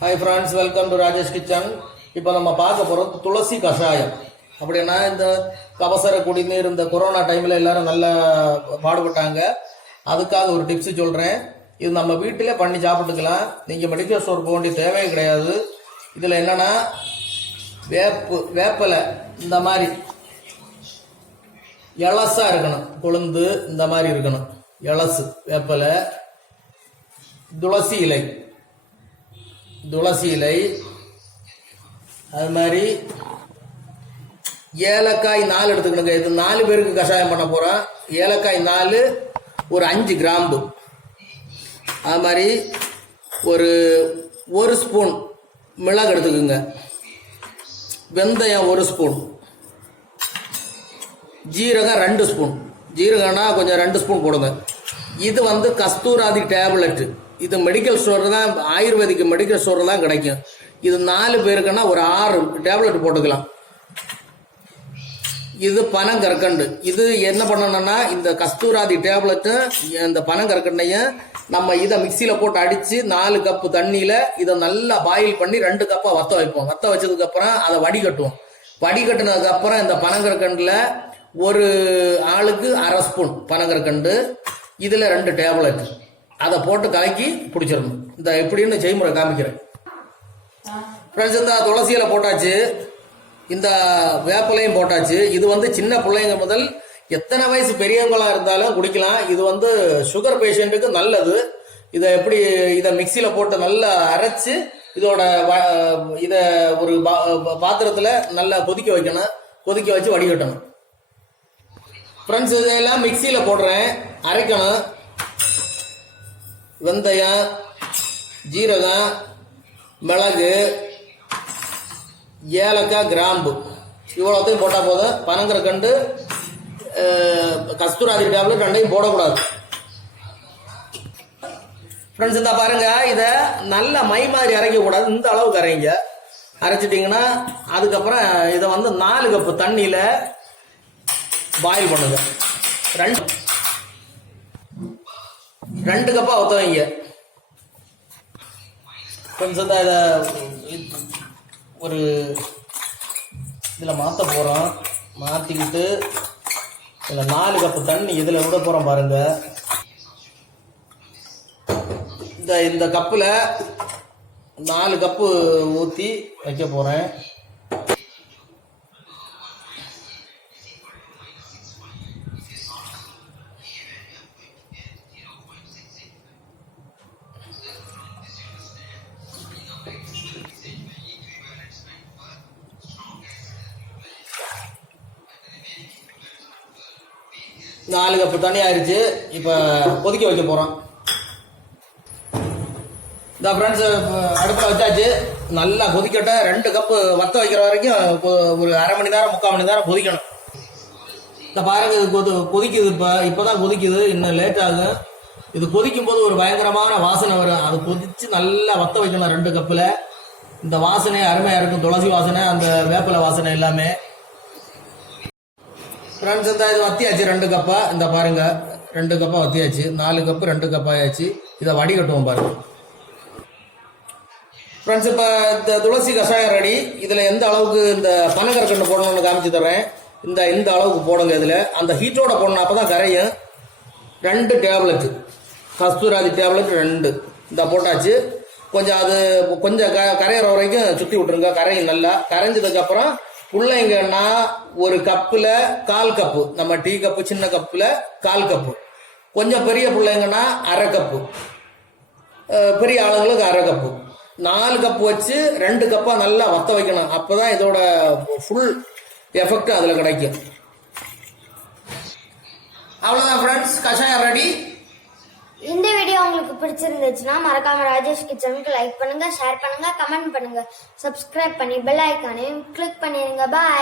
Hi friends, welcome to Rajesh kitchen. இப்போ நம்ம பார்க்க போகிறோம் துளசி கஷாயம். அப்படின்னா இந்த கபசர குடிநீர் இந்த கொரோனா டைமில் எல்லாரும் நல்லா பாடுபட்டாங்க. அதுக்காக ஒரு டிப்ஸ் சொல்கிறேன். இது நம்ம வீட்டிலே பண்ணி சாப்பிட்டுக்கலாம். நீங்கள் மெடிக்கல் ஸ்டோர் போக வேண்டிய தேவையே கிடையாது. இதில் என்னென்னா வேப்பலை இந்த மாதிரி இலசாக இருக்கணும், கொழுந்து இந்த மாதிரி இருக்கணும், இலசு வேப்பலை, துளசி இலை, அது மாதிரி ஏலக்காய் 4 எடுத்துக்கணுங்க. இது 4 பேருக்கு கஷாயம் பண்ண போகிறோம். ஏலக்காய் 4, ஒரு 5 கிராம்பு, அது மாதிரி ஒரு ஸ்பூன் மிளகு எடுத்துக்குங்க, வெந்தயம் 1 ஸ்பூன், ஜீரகம் 2 ஸ்பூன். ஜீரகம்னா கொஞ்சம் 2 ஸ்பூன் போடுங்க. இது கஸ்தூராதி டேப்லெட். இது மெடிக்கல் ஸ்டோர் தான், ஆயுர்வேதிக் மெடிக்கல் ஸ்டோர் தான் கிடைக்கும். இது 4 பேருக்குன்னா ஒரு 6 டேப்லெட் போட்டுக்கலாம். இது பனங்கற்கண்டு. இது என்ன பண்ணணும்னா இந்த கஸ்தூராதி டேப்லெட்டு இந்த பனங்கற்கண்டையும் நம்ம இதை மிக்சியில் போட்டு அடித்து 4 கப்பு தண்ணியில் இதை நல்லா பாயில் பண்ணி 2 கப்பாக வத்த வைப்போம். வத்த வச்சதுக்கப்புறம் அதை வடிகட்டுவோம். வடிகட்டினதுக்கப்புறம் இந்த பனங்கற்கண்டில் ஒரு ஆளுக்கு 1/2 ஸ்பூன் பனங்கற்கண்டு, இதில் 2 டேப்லெட், அதை போட்டு கலக்கி பிடிச்சிடணும். இந்த எப்படின்னு செய்முறை காமிக்கிறேன். ஃப்ரெண்ட்ஸ், இந்த துளசியில போட்டாச்சு, இந்த வேப்பலையும் போட்டாச்சு. இது சின்ன பிள்ளைங்க முதல் எத்தனை வயசு பெரியவங்களா இருந்தாலும் குடிக்கலாம். இது சுகர் பேஷண்ட்டுக்கு நல்லது. இதை மிக்சியில போட்டு நல்லா அரைச்சு இதை ஒரு பாத்திரத்தில் நல்லா கொதிக்க வைக்கணும். கொதிக்க வச்சு வடிகட்டணும். ஃப்ரெண்ட்ஸ், இதெல்லாம் மிக்சியில போடுறேன், அரைக்கணும். வெந்தயம், ஜீரகம், மிளகு, ஏலக்காய், கிராம்பு இவ்வளோத்தையும் போட்டால் போதும். பனங்கற்கண்டு, கஸ்தூராதி டேப்லெட் 2யும் போடக்கூடாது. ஃப்ரெண்ட்ஸ், இந்த பாருங்க, இதை நல்ல மை மாதிரி அரைக்கக்கூடாது. இந்த அளவுக்கு அரைங்க. அரைச்சிட்டிங்கன்னா அதுக்கப்புறம் இதை 4 கப்பு தண்ணியில் பாயில் பண்ணுங்க. 2 கப்பா ஊற்ற வைங்க. கொஞ்சம் தான் இதை ஒரு இதில் மாற்ற போகிறோம். மாற்றிக்கிட்டு இதில் 4 கப்பு தண்ணி இதில் விட போகிறோம் பாருங்க. இந்த கப்பில் 4 கப்பு ஊற்றி வைக்க போகிறேன். நாலு கப்பு தண்ணி ஆயிடுச்சு. இப்போ கொதிக்க வைக்க போகிறோம். இந்த ஃப்ரெண்ட்ஸ், அடுப்பில் வச்சாச்சு. நல்லா கொதிக்கட்ட 2 கப்பு வத்த வைக்கிற வரைக்கும் ஒரு அரை மணி நேரம் 3/4 மணி நேரம் கொதிக்கணும். இந்த பாருங்க, இது கொதிக்குது. இப்போ தான் கொதிக்குது, இன்னும் லேட் ஆகும். இது கொதிக்கும் போது ஒரு பயங்கரமான வாசனை வரும். அது கொதிச்சு நல்லா வத்த வைக்கணும் 2 கப்பில். இந்த வாசனை அருமையாக இருக்கும். துளசி வாசனை, அந்த வேப்பிலை வாசனை எல்லாமே. ஃப்ரெண்ட்ஸ், இந்த இது வத்தியாச்சு 2 கப்பா. இந்த பாருங்க, 2 கப்பா வத்தியாச்சு. 4 கப்பு 2 கப்பா ஆயாச்சு. இதை வடிகட்டுவோம் பாருங்க. ஃப்ரெண்ட்ஸ், இப்போ இந்த துளசி கஷாயம் ரெடி. இதில் எந்த அளவுக்கு இந்த பனங்கற்கண்டு போடணும்னு காமிச்சு தர்றேன். இந்த அளவுக்கு போடுங்க. இதில் அந்த ஹீட்டோட போடணும், அப்போ தான் கரையும். 2 டேப்லெட் கஸ்தூராதி டேப்லெட் 2 இந்த போட்டாச்சு. கொஞ்சம் கரையிற வரைக்கும் சுற்றி விட்டுருங்க. கரையும் நல்லா கரைஞ்சதுக்கப்புறம் பிள்ளைங்கன்னா ஒரு கப்பில் 1/4 கப்பு, நம்ம டீ கப்பு சின்ன கப்பில் 1/4 கப்பு, கொஞ்சம் பெரிய பிள்ளைங்கன்னா 1/2 கப்பு, பெரிய ஆளுங்களுக்கு 1/2 கப்பு, 4 கப்பு வச்சு 2 கப்பா நல்லா வத்த வைக்கணும். அப்போதான் இதோட ஃபுல் எஃபெக்ட் அதில் கிடைக்கும். அவ்வளோதான் ஃப்ரெண்ட்ஸ், கஷாயம் ரெடி. இந்த வீடியோ உங்களுக்கு பிடிச்சிருந்துச்சுன்னா மறக்காம ராஜேஷ் கிச்சனுக்கு லைக் பண்ணுங்க, ஷேர் பண்ணுங்க, கமெண்ட் பண்ணுங்க, சப்ஸ்கிரைப் பண்ணி பெல் ஐக்கானையும் கிளிக் பண்ணிருங்க. பாய்.